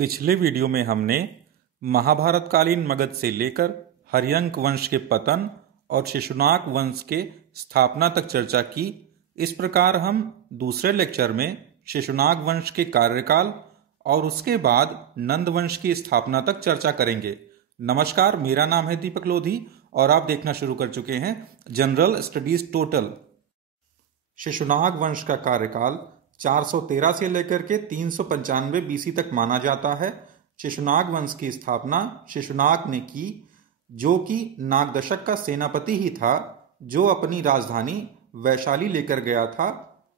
पिछले वीडियो में हमने महाभारतकालीन मगध से लेकर हर्यंक वंश के पतन और शिशुनाग वंश के स्थापना तक चर्चा की। इस प्रकार हम दूसरे लेक्चर में शिशुनाग वंश के कार्यकाल और उसके बाद नंद वंश की स्थापना तक चर्चा करेंगे। नमस्कार, मेरा नाम है दीपक लोधी और आप देखना शुरू कर चुके हैं जनरल स्टडीज टोटल। शिशुनाग वंश का कार्यकाल 413 से लेकर के 395 बीसी तक माना जाता है। शिशुनाग वंश की स्थापना शिशुनाग ने की, जो कि नागदशक का सेनापति ही था, जो अपनी राजधानी वैशाली लेकर गया था।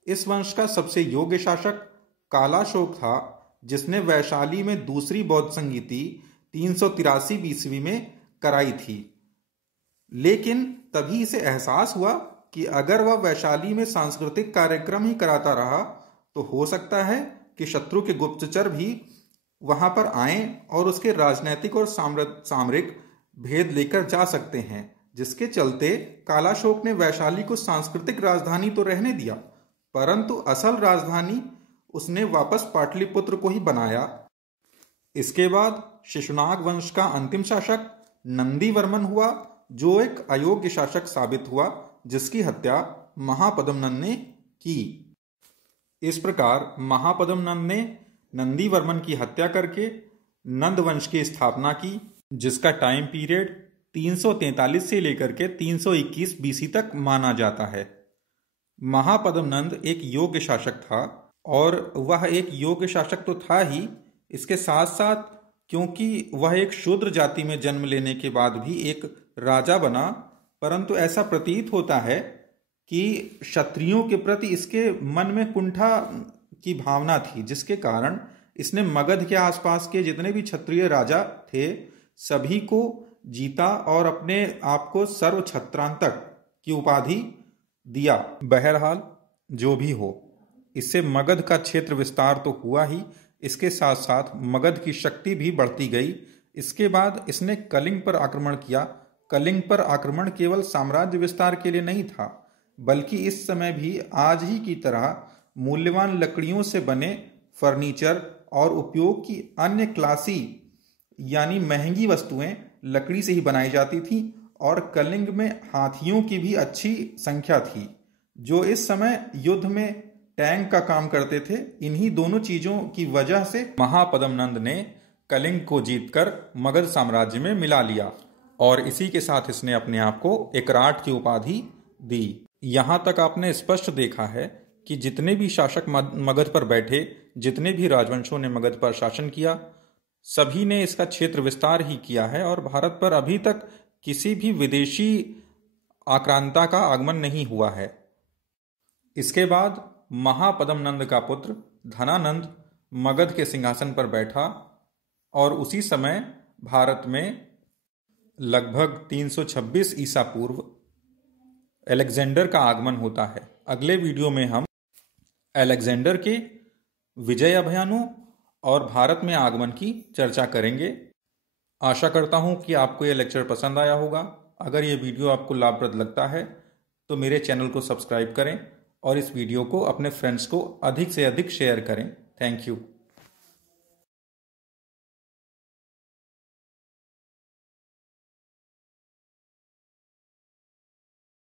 इस वंश का सबसे योग्य शासक कालाशोक था, जिसने वैशाली में दूसरी बौद्ध संगीति 383 बीसवी में कराई थी। लेकिन तभी इसे एहसास हुआ कि अगर वह वैशाली में सांस्कृतिक कार्यक्रम ही कराता रहा तो हो सकता है कि शत्रु के गुप्तचर भी वहां पर आएं और उसके राजनैतिक और सामरिक भेद लेकर जा सकते हैं, जिसके चलते कालाशोक ने वैशाली को सांस्कृतिक राजधानी तो रहने दिया, परंतु असल राजधानी उसने वापस पाटलिपुत्र को ही बनाया। इसके बाद शिशुनाग वंश का अंतिम शासक नंदीवर्मन हुआ, जो एक अयोग्य शासक साबित हुआ, जिसकी हत्या महापद्मनंद ने की। इस प्रकार महापद्मनंद ने नंदीवर्मन की हत्या करके नंद वंश की स्थापना की, जिसका टाइम पीरियड 343 से लेकर के 321 बीसी तक माना जाता है। महापद्मनंद एक योग्य शासक था और वह एक योग्य शासक तो था ही, इसके साथ साथ क्योंकि वह एक शूद्र जाति में जन्म लेने के बाद भी एक राजा बना, परंतु ऐसा प्रतीत होता है कि क्षत्रियों के प्रति इसके मन में कुंठा की भावना थी, जिसके कारण इसने मगध के आसपास के जितने भी क्षत्रिय राजा थे सभी को जीता और अपने आप को सर्वछत्रांतक की उपाधि दिया। बहरहाल जो भी हो, इससे मगध का क्षेत्र विस्तार तो हुआ ही, इसके साथ साथ मगध की शक्ति भी बढ़ती गई। इसके बाद इसने कलिंग पर आक्रमण किया। कलिंग पर आक्रमण केवल साम्राज्य विस्तार के लिए नहीं था, बल्कि इस समय भी आज ही की तरह मूल्यवान लकड़ियों से बने फर्नीचर और उपयोग की अन्य क्लासी यानी महंगी वस्तुएं लकड़ी से ही बनाई जाती थी। और कलिंग में हाथियों की भी अच्छी संख्या थी, जो इस समय युद्ध में टैंक का काम करते थे। इन्हीं दोनों चीजों की वजह से महापद्मनंद ने कलिंग को जीतकर मगध साम्राज्य में मिला लिया और इसी के साथ इसने अपने आप को एकराट की उपाधि दी। यहां तक आपने स्पष्ट देखा है कि जितने भी शासक मगध पर बैठे, जितने भी राजवंशों ने मगध पर शासन किया, सभी ने इसका क्षेत्र विस्तार ही किया है और भारत पर अभी तक किसी भी विदेशी आक्रांता का आगमन नहीं हुआ है। इसके बाद महापद्मनंद का पुत्र धनानंद मगध के सिंहासन पर बैठा और उसी समय भारत में लगभग 326 ईसा पूर्व अलेक्जेंडर का आगमन होता है। अगले वीडियो में हम अलेक्जेंडर के विजय अभियानों और भारत में आगमन की चर्चा करेंगे। आशा करता हूं कि आपको यह लेक्चर पसंद आया होगा। अगर यह वीडियो आपको लाभप्रद लगता है तो मेरे चैनल को सब्सक्राइब करें और इस वीडियो को अपने फ्रेंड्स को अधिक से अधिक शेयर करें। Thank you.